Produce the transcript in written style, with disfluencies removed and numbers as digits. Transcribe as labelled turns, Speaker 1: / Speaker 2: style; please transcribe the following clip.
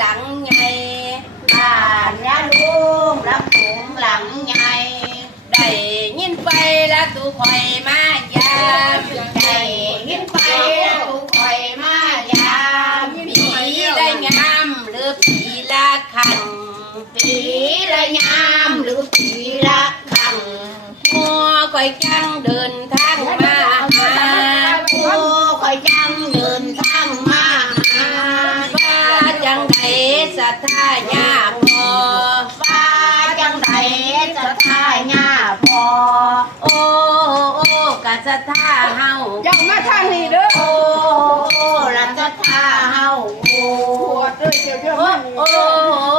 Speaker 1: หลังใหญ่
Speaker 2: บ้านยาลุงลำพุงหลังใหญ่
Speaker 1: ได้ยินไปแล้วตูคอยมายาม
Speaker 2: ได้ยินไปทุกคอยมายาม
Speaker 1: ผีได้งามหรือผีละคัง
Speaker 2: ผีละยามหรือผีละคัง
Speaker 1: มัวคอยจังเดินทางมาหา
Speaker 2: ผู้คอยจังเดินทางมาหา
Speaker 1: ว่าจังไดสัทธาญาพอ
Speaker 2: ว่าจังไดสัทธาญาพอ
Speaker 1: โอ้โอ้กะสัทธาเฮา
Speaker 3: อย่ามาทางนี้เด้อ
Speaker 2: โอ้ละสัทธาเฮา
Speaker 3: ปวดเด้อเดี๋ยว
Speaker 1: โอ้โอ้